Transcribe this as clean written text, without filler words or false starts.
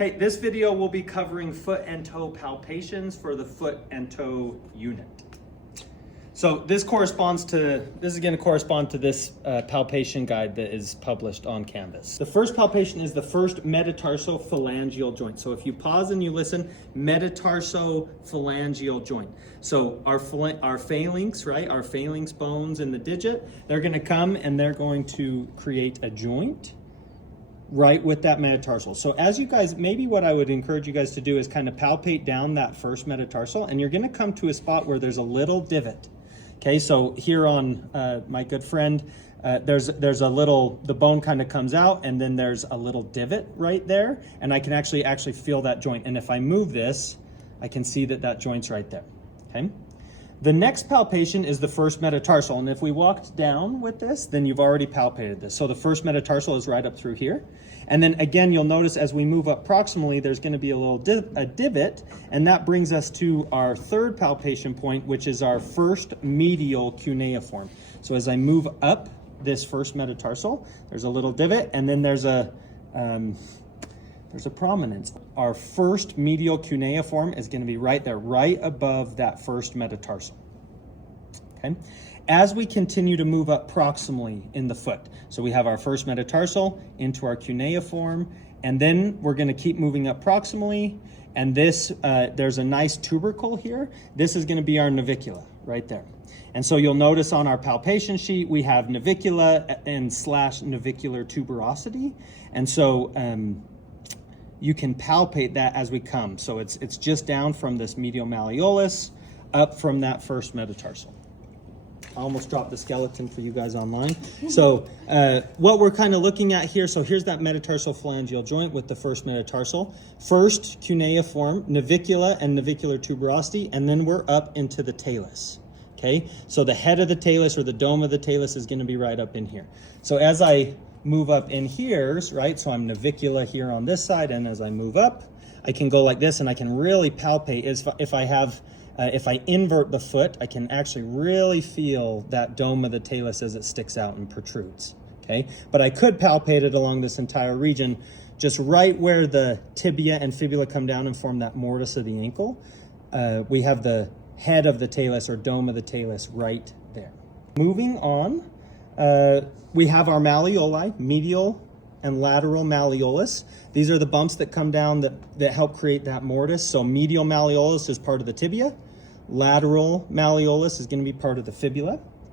Okay, this video will be covering foot and toe palpations for the foot and toe unit. So this is going to correspond to this palpation guide that is published on Canvas. The first palpation is the first metatarsophalangeal joint. So if you pause and you listen, metatarsophalangeal joint. So our phalanx, right? Our phalanx bones in the digit, they're going to come and they're going to create a joint right with that metatarsal. So as you guys, maybe what I would encourage you guys to do is kind of palpate down that first metatarsal, and you're going to come to a spot where there's a little divot. Okay, so here on my good friend, there's a little, the bone kind of comes out, and then there's a little divot right there, and I can actually feel that joint. And if I move this, I can see that joint's right there. Okay. The next palpation is the first metatarsal, and if we walked down with this, then you've already palpated this. So the first metatarsal is right up through here. And then again, you'll notice as we move up proximally, there's going to be a little divot, and that brings us to our third palpation point, which is our first medial cuneiform. So as I move up this first metatarsal, there's a little divot, and then there's a prominence. Our first medial cuneiform is going to be right there, right above that first metatarsal. Okay. As we continue to move up proximally in the foot, so we have our first metatarsal into our cuneiform, and then we're going to keep moving up proximally, and this, there's a nice tubercle here. This is going to be our navicula right there. And so you'll notice on our palpation sheet, we have navicula and / navicular tuberosity. And so you can palpate that as we come. So it's just down from this medial malleolus up from that first metatarsal. I almost dropped the skeleton for you guys online. So what we're kind of looking at here, so here's that metatarsal phalangeal joint with the first metatarsal. First cuneiform, navicula and navicular tuberosity, and then we're up into the talus. Okay, so the head of the talus or the dome of the talus is going to be right up in here. So as I move up in here, right, so I'm navicula here on this side, and as I move up, I can go like this, and I can really palpate. If I invert the foot, I can actually really feel that dome of the talus as it sticks out and protrudes. Okay, but I could palpate it along this entire region, just right where the tibia and fibula come down and form that mortise of the ankle. We have the head of the talus or dome of the talus right there. Moving on, we have our malleoli, medial and lateral malleolus. These are the bumps that come down that help create that mortise. So medial malleolus is part of the tibia. Lateral malleolus is going to be part of the fibula.